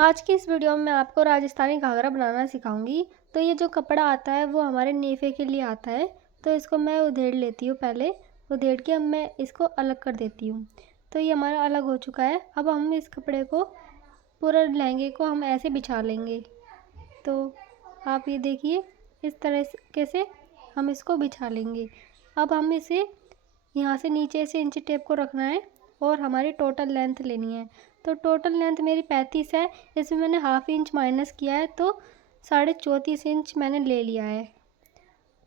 आज की इस वीडियो में मैं आपको राजस्थानी घाघरा बनाना सिखाऊंगी। तो ये जो कपड़ा आता है वो हमारे नेफे के लिए आता है। तो इसको मैं उधेड़ लेती हूँ, पहले उधेड़ के अब मैं इसको अलग कर देती हूँ। तो ये हमारा अलग हो चुका है। अब हम इस कपड़े को, पूरा लहंगे को हम ऐसे बिछा लेंगे। तो आप ये देखिए, इस तरह से हम इसको बिछा लेंगे। अब हम इसे यहाँ से नीचे से इंची टेप को रखना है और हमारी टोटल लेंथ लेनी है। तो टोटल लेंथ मेरी 35 है, इसमें मैंने हाफ इंच माइनस किया है, तो 34.5 इंच मैंने ले लिया है।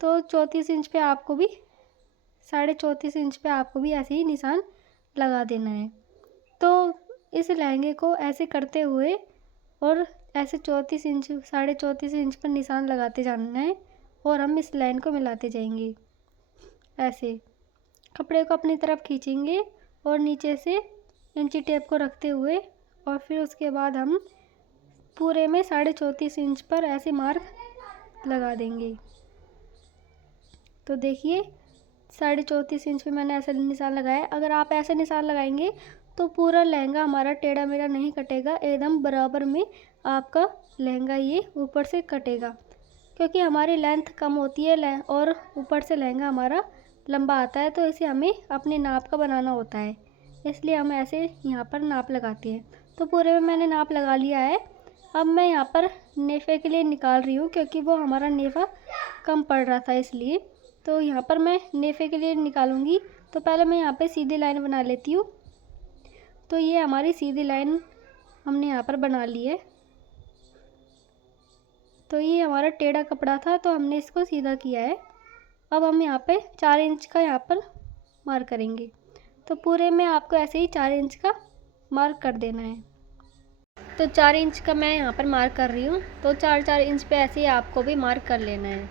तो 34 इंच पे आपको भी 34.5 इंच पे आपको भी ऐसे ही निशान लगा देना है। तो इस लहंगे को ऐसे करते हुए और ऐसे 34 इंच 34.5 इंच पर निशान लगाते जाना है और हम इस लाइन को मिलाते जाएंगे। ऐसे कपड़े को अपनी तरफ खींचेंगे और नीचे से इंची टेप को रखते हुए, और फिर उसके बाद हम पूरे में 34.5 इंच पर ऐसे मार्क लगा देंगे। तो देखिए 34.5 इंच पे मैंने ऐसा निशान लगाया। अगर आप ऐसे निशान लगाएंगे तो पूरा लहंगा हमारा टेढ़ा मेढ़ा नहीं कटेगा, एकदम बराबर में आपका लहंगा ये ऊपर से कटेगा। क्योंकि हमारी लेंथ कम होती है और ऊपर से लहंगा हमारा लंबा आता है, तो इसे हमें अपने नाप का बनाना होता है, इसलिए हम ऐसे यहाँ पर नाप लगाते हैं। तो पूरे में मैंने नाप लगा लिया है। अब मैं यहाँ पर नेफे के लिए निकाल रही हूँ, क्योंकि वो हमारा नेफा कम पड़ रहा था इसलिए। तो यहाँ पर मैं नेफे के लिए निकालूंगी। तो पहले मैं यहाँ पे सीधी लाइन बना लेती हूँ। तो ये हमारी सीधी लाइन हमने यहाँ पर बना ली है। तो ये हमारा टेढ़ा कपड़ा था, तो हमने इसको सीधा किया है। अब हम यहाँ पे 4 इंच का यहाँ पर मार्क करेंगे। तो पूरे में आपको ऐसे ही 4 इंच का मार्क कर देना है। तो 4 इंच का मैं यहाँ पर मार्क कर रही हूँ। तो 4-4 इंच पे ऐसे ही आपको भी मार्क कर लेना है।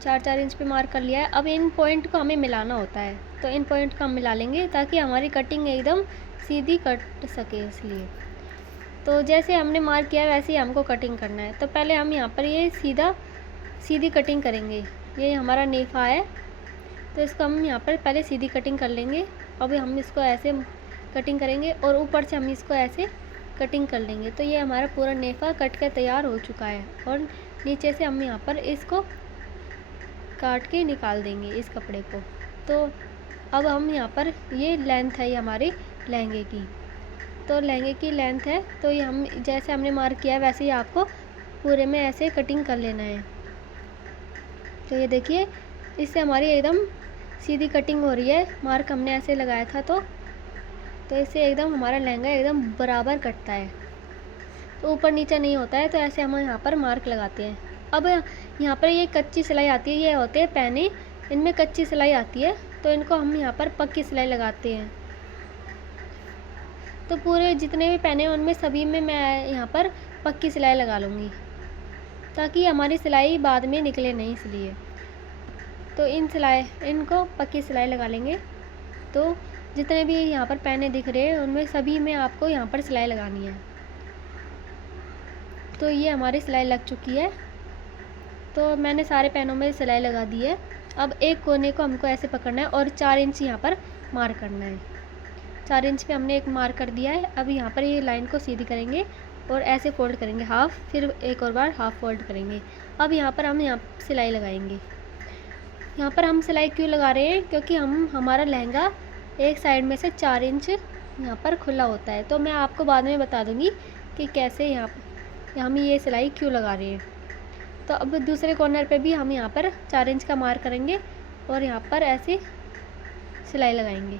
4-4 इंच पे मार्क कर लिया है। अब इन पॉइंट को हमें मिलाना होता है, तो इन पॉइंट को हम मिला लेंगे ताकि हमारी कटिंग एकदम सीधी कट सके, इसलिए। तो जैसे हमने मार्क किया है वैसे ही हमको कटिंग करना है। तो पहले हम यहाँ पर ये सीधी कटिंग करेंगे। ये हमारा नेफा है, तो इसको हम यहाँ पर पहले सीधी कटिंग कर लेंगे। अब हम इसको ऐसे कटिंग करेंगे और ऊपर से हम इसको ऐसे कटिंग कर लेंगे। तो ये हमारा पूरा नेफा कट कर तैयार हो चुका है और नीचे से हम यहाँ पर इसको काट के निकाल देंगे इस कपड़े को। तो अब हम यहाँ पर, ये लेंथ है ये हमारे लहंगे की। तो लहंगे की लेंथ है, तो ये हम जैसे हमने मार्क किया है वैसे ही आपको पूरे में ऐसे कटिंग कर लेना है। तो ये देखिए, इससे हमारी एकदम सीधी कटिंग हो रही है। मार्क हमने ऐसे लगाया था, तो इससे एकदम हमारा लहंगा एकदम बराबर कटता है, तो ऊपर नीचे नहीं होता है। तो ऐसे हम यहाँ पर मार्क लगाते हैं। अब यहाँ पर ये कच्ची सिलाई आती है, ये होते हैं पैने, इनमें कच्ची सिलाई आती है, तो इनको हम यहाँ पर पक्की सिलाई लगाते हैं। तो पूरे जितने भी पैने हैं उनमें सभी में मैं यहाँ पर पक्की सिलाई लगा लूँगी, ताकि हमारी सिलाई बाद में निकले नहीं, इसलिए। तो इनको पक्की सिलाई लगा लेंगे। तो जितने भी यहाँ पर पैने दिख रहे हैं उनमें सभी में आपको यहाँ पर सिलाई लगानी है। तो ये हमारी सिलाई लग चुकी है। तो मैंने सारे पैनों में सिलाई लगा दी है। अब एक कोने को हमको ऐसे पकड़ना है और 4 इंच यहाँ पर मार्क करना है। 4 इंच पे हमने एक मार्क कर दिया है। अब यहाँ पर ये लाइन को सीधी करेंगे और ऐसे फोल्ड करेंगे हाफ, फिर एक और बार हाफ फोल्ड करेंगे। अब यहाँ पर हम सिलाई लगाएंगे। यहाँ पर हम सिलाई क्यों लगा रहे हैं, क्योंकि हमारा लहंगा एक साइड में से 4 इंच यहाँ पर खुला होता है। तो मैं आपको बाद में बता दूँगी कि कैसे हम ये सिलाई क्यों लगा रहे हैं। तो अब दूसरे कॉर्नर पे भी हम यहाँ पर 4 इंच का मार्क करेंगे और यहाँ पर ऐसे सिलाई लगाएंगे।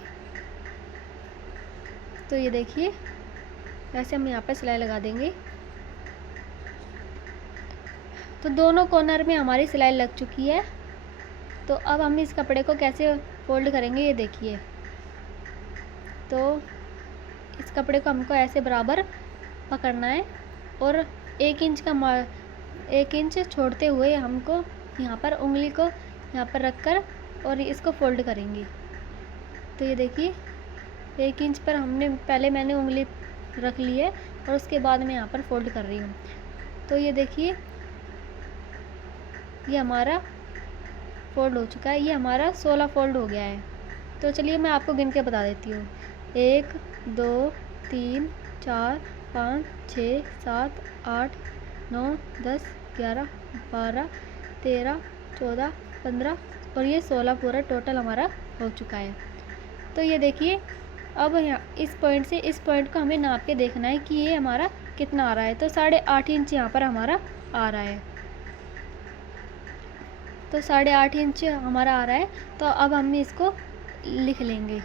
तो ये देखिए, ऐसे हम यहाँ पर सिलाई लगा देंगे। तो दोनों कॉर्नर में हमारी सिलाई लग चुकी है। तो अब हम इस कपड़े को कैसे फोल्ड करेंगे, ये देखिए। तो इस कपड़े को हमको ऐसे बराबर पकड़ना है और 1 इंच छोड़ते हुए हमको यहाँ पर उंगली को यहाँ पर रखकर और इसको फोल्ड करेंगे। तो ये देखिए, 1 इंच पर मैंने उंगली रख ली है और उसके बाद मैं यहाँ पर फोल्ड कर रही हूँ। तो ये देखिए, ये हमारा फोल्ड हो चुका है। ये हमारा 16 फोल्ड हो गया है। तो चलिए मैं आपको गिन के बता देती हूँ। 1 2 3 4 5 6 7 8 9 10 11 12 13 14 15 और ये 16 पूरा टोटल हमारा हो चुका है। तो ये देखिए, अब यहाँ इस पॉइंट से इस पॉइंट को हमें नाप के देखना है कि ये हमारा कितना आ रहा है। तो 8.5 इंच यहाँ पर हमारा आ रहा है। तो 8.5 इंच हमारा आ रहा है। तो अब हम इसको लिख लेंगे।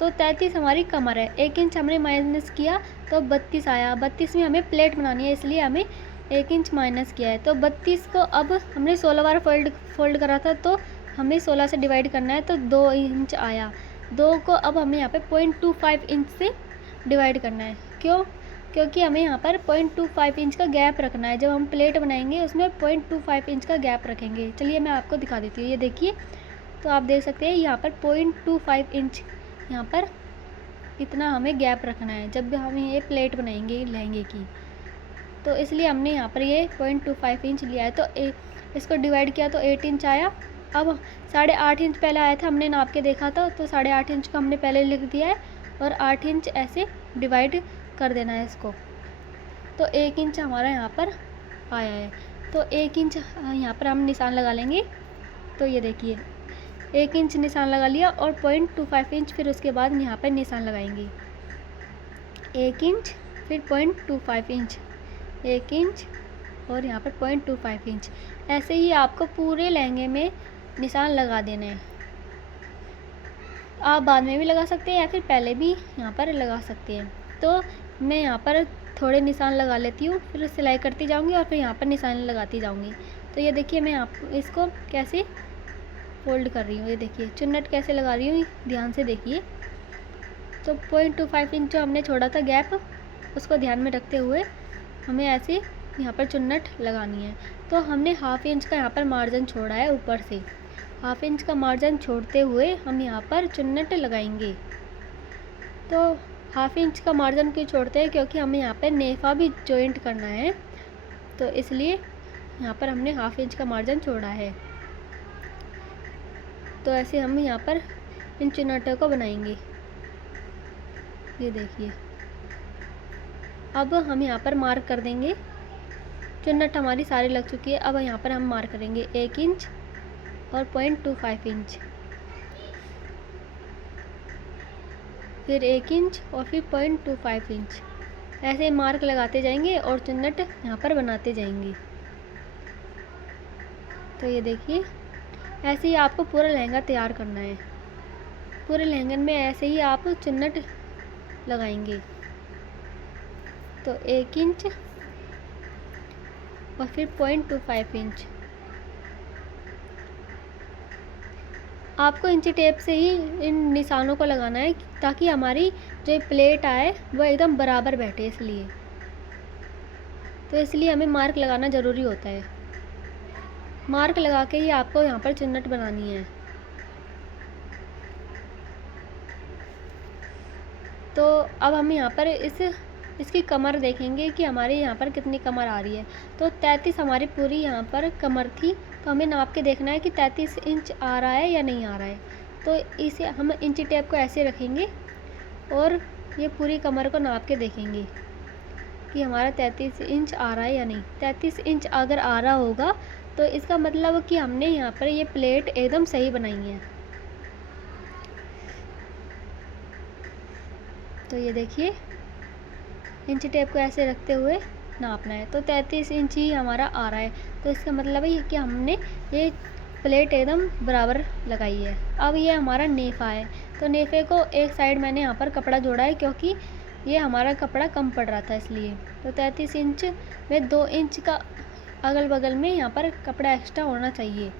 तो 33 हमारी कमर है, 1 इंच हमने माइनस किया तो 32 आया। 32 में हमें प्लेट बनानी है, इसलिए हमें 1 इंच माइनस किया है। तो 32 को अब हमने 16 बार फोल्ड करा था, तो हमें 16 से डिवाइड करना है, तो 2 इंच आया। 2 को अब हमें यहाँ पे 0.25 इंच से डिवाइड करना है। क्यों? क्योंकि हमें यहाँ पर 0.25 इंच का गैप रखना है। जब हम प्लेट बनाएंगे उसमें 0.25 इंच का गैप रखेंगे। चलिए मैं आपको दिखा देती हूँ। ये देखिए, तो आप देख सकते हैं यहाँ पर 0.25 इंच यहाँ पर इतना हमें गैप रखना है जब हम ये प्लेट बनाएंगे लहंगे की। तो इसलिए हमने यहाँ पर ये 0.25 इंच लिया है। तो इसको डिवाइड किया तो 8 इंच आया। अब 8.5 इंच पहले आया था, हमने नाप के देखा था, तो 8.5 इंच को हमने पहले लिख दिया है और 8 इंच ऐसे डिवाइड कर देना है इसको। तो 1 इंच हमारा यहाँ पर आया है। तो 1 इंच यहाँ पर हम निशान लगा लेंगे। तो ये देखिए, 1 इंच निशान लगा लिया और 0.25 इंच फिर उसके बाद यहाँ पर निशान लगाएंगे। 1 इंच फिर 0.25 इंच, 1 इंच और यहाँ पर 0.25 इंच। ऐसे ही आपको पूरे लहंगे में निशान लगा देने हैं। आप बाद में भी लगा सकते हैं या फिर पहले भी यहाँ पर लगा सकते हैं। तो मैं यहाँ पर थोड़े निशान लगा लेती हूँ, फिर सिलाई करती जाऊँगी और फिर यहाँ पर निशान लगाती जाऊँगी। तो ये देखिए, मैं आप इसको कैसे फोल्ड कर रही हूँ। ये देखिए चुन्नट कैसे लगा रही हूँ, ध्यान से देखिए। तो 0.25 इंच जो हमने छोड़ा था गैप, उसको ध्यान में रखते हुए हमें ऐसे यहाँ पर चुन्नट लगानी है। तो हमने 1/2 इंच का यहाँ पर मार्जिन छोड़ा है ऊपर से। 1/2 इंच का मार्जिन छोड़ते हुए हम यहाँ पर चुन्नट लगाएंगे। तो 1/2 इंच का मार्जिन क्यों छोड़ते हैं? क्योंकि हमें यहाँ पर नेफा भी जॉइंट करना है, तो इसलिए यहाँ पर हमने 1/2 इंच का मार्जिन छोड़ा है। तो ऐसे हम यहाँ पर इन चुन्नटों को बनाएंगे। ये देखिए, अब हम यहाँ पर मार्क कर देंगे। चुन्नट हमारी सारी लग चुकी है। अब यहाँ पर हम मार्क करेंगे 1 इंच और 0.25 इंच, फिर 1 इंच और फिर 0.25 इंच। ऐसे मार्क लगाते जाएंगे और चुन्नट यहाँ पर बनाते जाएंगे। तो ये देखिए, ऐसे ही आपको पूरा लहंगा तैयार करना है। पूरे लहंगन में ऐसे ही आप चुन्नट लगाएंगे। तो 1 इंच और फिर 0.25 इंच। आपको इंची टेप से ही इन निशानों को लगाना है ताकि हमारी जो प्लेट आए वो एकदम बराबर बैठे। इसलिए हमें मार्क लगाना ज़रूरी होता है। मार्क लगा के ही आपको यहाँ पर चुन्नट बनानी है। तो अब हम यहाँ पर इसकी कमर देखेंगे कि हमारे यहाँ पर कितनी कमर आ रही है। तो 33 हमारी पूरी यहाँ पर कमर थी, तो हमें नाप के देखना है कि 33 इंच आ रहा है या नहीं आ रहा है। तो इसे हम इंची टेप को ऐसे रखेंगे और ये पूरी कमर को नाप के देखेंगे कि हमारा 33 इंच आ रहा है या नहीं। 33 इंच अगर आ रहा होगा तो इसका मतलब कि हमने यहाँ पर ये प्लेट एकदम सही बनाई है। तो ये देखिए, इंची टेप को ऐसे रखते हुए नापना है। तो 33 इंच ही हमारा आ रहा है, तो इसका मतलब है कि हमने ये प्लेट एकदम बराबर लगाई है। अब ये हमारा नेफा है, तो नेफे को एक साइड मैंने यहाँ पर कपड़ा जोड़ा है क्योंकि ये हमारा कपड़ा कम पड़ रहा था इसलिए। तो 33 इंच में 2 इंच का अगल बगल में यहाँ पर कपड़ा एक्स्ट्रा होना चाहिए।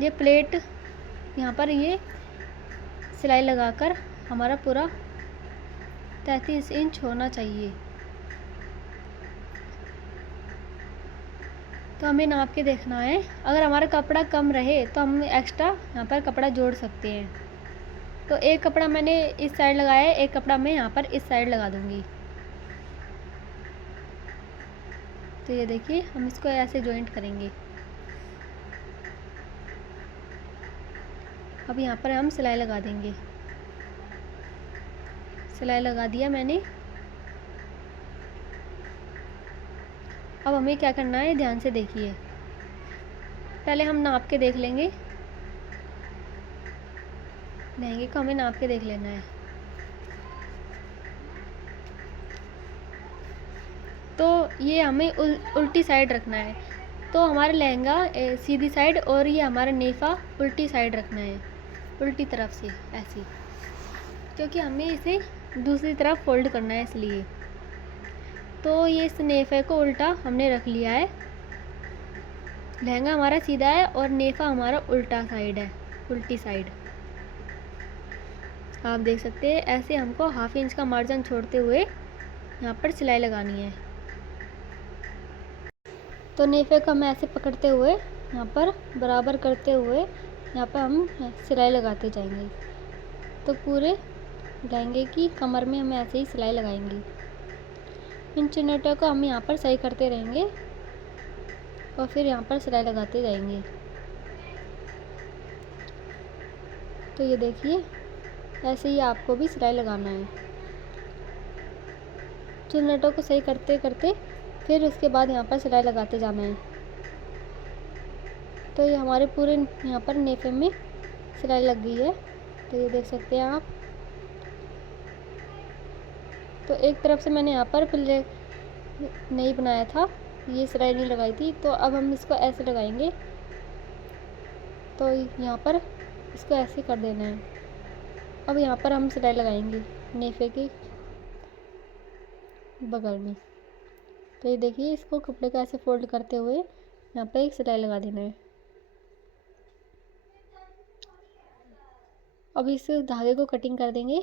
ये प्लेट यहाँ पर ये सिलाई लगाकर हमारा पूरा 33 इंच होना चाहिए। तो हमें नाप के देखना है। अगर हमारा कपड़ा कम रहे तो हम एक्स्ट्रा यहाँ पर कपड़ा जोड़ सकते हैं। तो एक कपड़ा मैंने इस साइड लगाया है, एक कपड़ा मैं यहाँ पर इस साइड लगा दूँगी। तो ये देखिए, हम इसको ऐसे जॉइंट करेंगे। अब यहाँ पर हम सिलाई लगा देंगे। सिलाई लगा दिया मैंने। अब हमें क्या करना है, ध्यान से देखिए। पहले हम नाप के देख लेंगे, लहंगे को हमें नाप के देख लेना है। तो ये हमें उल्टी साइड रखना है। तो हमारा लहंगा सीधी साइड और ये हमारा नेफा उल्टी साइड रखना है, उल्टी तरफ से ऐसे, क्योंकि हमें इसे दूसरी तरफ फोल्ड करना है इसलिए। तो ये इस नेफे को उल्टा हमने रख लिया है। लहंगा हमारा सीधा है और नेफा हमारा उल्टा साइड है, उल्टी साइड। आप देख सकते हैं ऐसे हमको 1/2 इंच का मार्जिन छोड़ते हुए यहाँ पर सिलाई लगानी है। तो नेफे को हमें ऐसे पकड़ते हुए यहाँ पर बराबर करते हुए यहाँ पर हम सिलाई लगाते जाएंगे। तो पूरे लहंगे की कमर में हम ऐसे ही सिलाई लगाएंगे। इन चिन्हटों को हम यहाँ पर सही करते रहेंगे और फिर यहाँ पर सिलाई लगाते जाएंगे। तो ये देखिए ऐसे ही आपको भी सिलाई लगाना है। चिन्हटों को सही करते करते फिर उसके बाद यहाँ पर सिलाई लगाते जाना है। तो ये हमारे पूरे यहाँ पर नेफे में सिलाई लग गई है। तो ये देख सकते हैं आप। तो एक तरफ से मैंने यहाँ पर पहले नहीं बनाया था, ये सिलाई नहीं लगाई थी, तो अब हम इसको ऐसे लगाएंगे। तो यहाँ पर इसको ऐसे कर देना है। अब यहाँ पर हम सिलाई लगाएंगे नेफे के बगल में। तो ये देखिए इसको कपड़े को ऐसे फोल्ड करते हुए यहाँ पर एक सिलाई लगा देना है। अब इस धागे को कटिंग कर देंगे।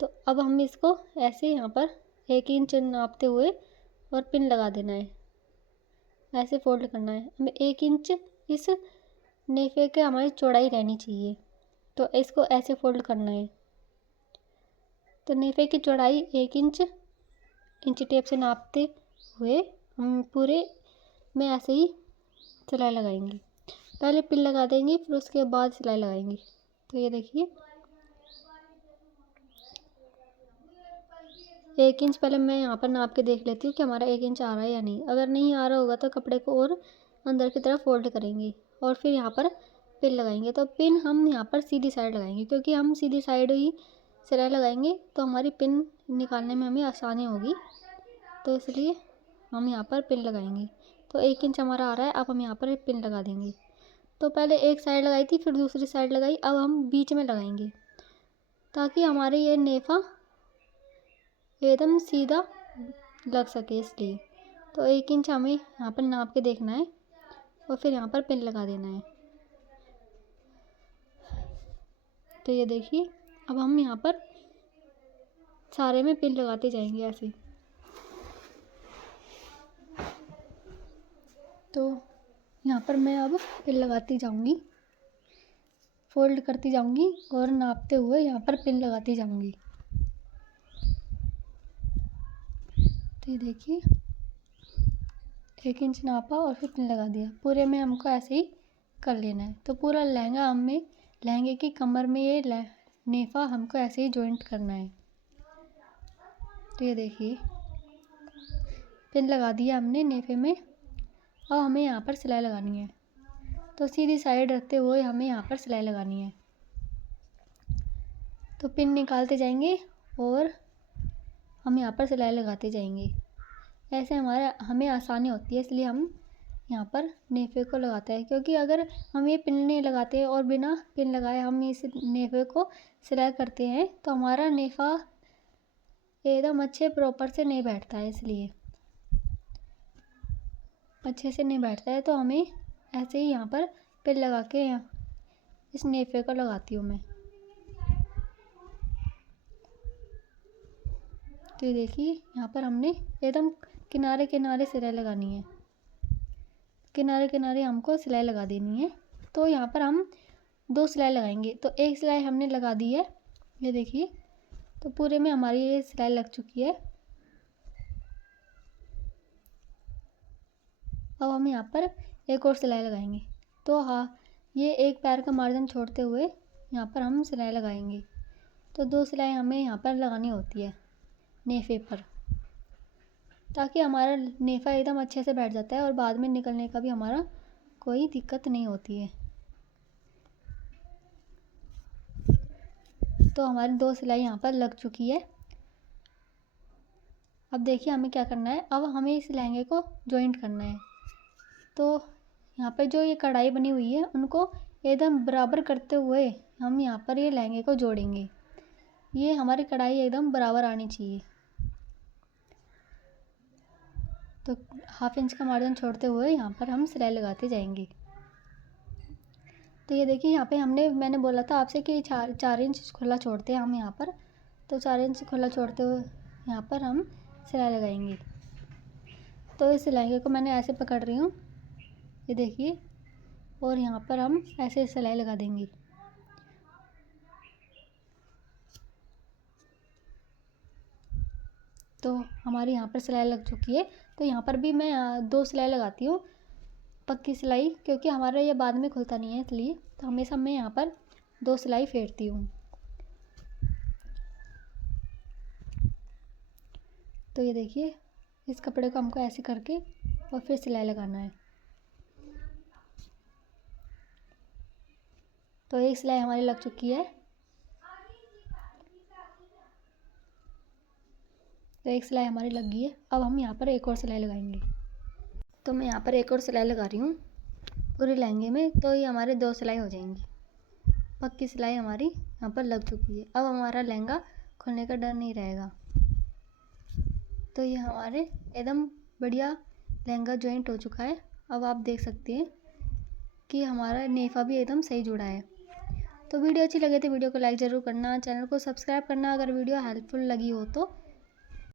तो अब हम इसको ऐसे यहाँ पर 1 इंच नापते हुए और पिन लगा देना है। ऐसे फोल्ड करना है। हमें 1 इंच इस नेफे के हमारी चौड़ाई रहनी चाहिए। तो इसको ऐसे फोल्ड करना है। तो नेफे की चौड़ाई 1 इंच टेप से नापते हुए हम पूरे में ऐसे ही सिलाई लगाएंगे। पहले पिन लगा देंगे, फिर उसके बाद सिलाई लगाएंगे। तो ये देखिए 1 इंच पहले मैं यहाँ पर नाप के देख लेती हूँ कि हमारा 1 इंच आ रहा है या नहीं। अगर नहीं आ रहा होगा तो कपड़े को और अंदर की तरफ फोल्ड करेंगे और फिर यहाँ पर पिन लगाएंगे। तो पिन हम यहाँ पर सीधी साइड लगाएंगे, क्योंकि हम सीधी साइड ही सिलाई लगाएंगे तो हमारी पिन निकालने में हमें आसानी होगी। तो इसलिए हम यहाँ पर पिन लगाएंगे। तो 1 इंच हमारा आ रहा है। अब हम यहाँ पर पिन लगा देंगे। तो पहले एक साइड लगाई थी, फिर दूसरी साइड लगाई, अब हम बीच में लगाएंगे ताकि हमारे ये नेफा एकदम सीधा लग सके इसलिए। तो 1 इंच हमें यहाँ पर नाप के देखना है और फिर यहाँ पर पिन लगा देना है। तो ये देखिए अब हम यहाँ पर सारे में पिन लगाते जाएंगे ऐसे। तो यहाँ पर मैं अब पिन लगाती जाऊँगी, फोल्ड करती जाऊँगी और नापते हुए यहाँ पर पिन लगाती जाऊँगी। तो ये देखिए 1 इंच नापा और फिर पिन लगा दिया। पूरे में हमको ऐसे ही कर लेना है। तो पूरा लहंगा हमें, लहंगे की कमर में ये नेफा हमको ऐसे ही जॉइंट करना है। तो ये देखिए पिन लगा दिया हमने नेफे में। अब हमें यहाँ पर सिलाई लगानी है। तो सीधी साइड रखते हुए हमें यहाँ पर सिलाई लगानी है। तो पिन निकालते जाएंगे और हम यहाँ पर सिलाई लगाते जाएंगे। ऐसे हमें आसानी होती है, इसलिए हम यहाँ पर नेफे को लगाते हैं। क्योंकि अगर हम ये पिन नहीं लगाते और बिना पिन लगाए हम इस नेफे को सिलाई करते हैं तो हमारा नेफा एकदम अच्छे प्रॉपर से नहीं बैठता है, इसलिए अच्छे से नहीं बैठता है। तो हमें ऐसे ही यहाँ पर पिन लगा के इस नेफे को लगाती हूँ मैं। तो ये देखिए यहाँ पर हमने एकदम किनारे किनारे सिलाई लगानी है। किनारे किनारे हमको सिलाई लगा देनी है। तो यहाँ पर हम 2 सिलाई लगाएंगे। तो एक सिलाई हमने लगा दी है, ये देखिए। तो पूरे में हमारी ये सिलाई लग चुकी है। अब हम यहाँ पर एक और सिलाई लगाएंगे। तो हाँ, ये एक पैर का मार्जिन छोड़ते हुए यहाँ पर हम सिलाई लगाएंगे। तो 2 सिलाई हमें यहाँ पर लगानी होती है नेफे पर। ताकि हमारा नेफा एकदम अच्छे से बैठ जाता है और बाद में निकलने का भी हमारा कोई दिक्कत नहीं होती है। तो हमारी 2 सिलाई यहाँ पर लग चुकी है। अब देखिए हमें क्या करना है, अब हमें इस लहंगे को जॉइंट करना है। तो यहाँ पर जो ये कढ़ाई बनी हुई है उनको एकदम बराबर करते हुए हम यहाँ पर ये लहंगे को जोड़ेंगे। ये हमारी कढ़ाई एकदम बराबर आनी चाहिए। तो 1/2 इंच का मार्जिन छोड़ते हुए यहाँ पर हम सिलाई लगाते जाएंगे। तो ये देखिए यहाँ पे मैंने बोला था आपसे कि 4 इंच खुला छोड़ते हैं हम यहाँ पर। तो 4 इंच खुला छोड़ते हुए यहाँ पर हम सिलाई लगाएंगे। तो इस लहंगे को मैंने ऐसे पकड़ रही हूँ, ये देखिए, और यहाँ पर हम ऐसे सिलाई लगा देंगे। तो हमारी यहाँ पर सिलाई लग चुकी है। तो यहाँ पर भी मैं 2 सिलाई लगाती हूँ, पक्की सिलाई, क्योंकि हमारा ये बाद में खुलता नहीं है इसलिए। तो हमेशा मैं यहाँ पर 2 सिलाई फेरती हूँ। तो ये देखिए इस कपड़े को हमको ऐसे करके और फिर सिलाई लगाना है। तो एक सिलाई हमारी लग चुकी है। तो एक सिलाई हमारी लग गई है। अब हम यहाँ पर एक और सिलाई लगाएंगे। तो मैं यहाँ पर एक और सिलाई लगा रही हूँ पूरे लहंगे में। तो ये हमारे 2 सिलाई हो जाएंगी। पक्की सिलाई हमारी यहाँ पर लग चुकी है। अब हमारा लहंगा खुलने का डर नहीं रहेगा। तो ये हमारे एकदम बढ़िया लहंगा जॉइंट हो चुका है। अब आप देख सकते हैं कि हमारा नेफा भी एकदम सही जुड़ा है। तो वीडियो अच्छी लगे तो वीडियो को लाइक ज़रूर करना, चैनल को सब्सक्राइब करना अगर वीडियो हेल्पफुल लगी हो तो।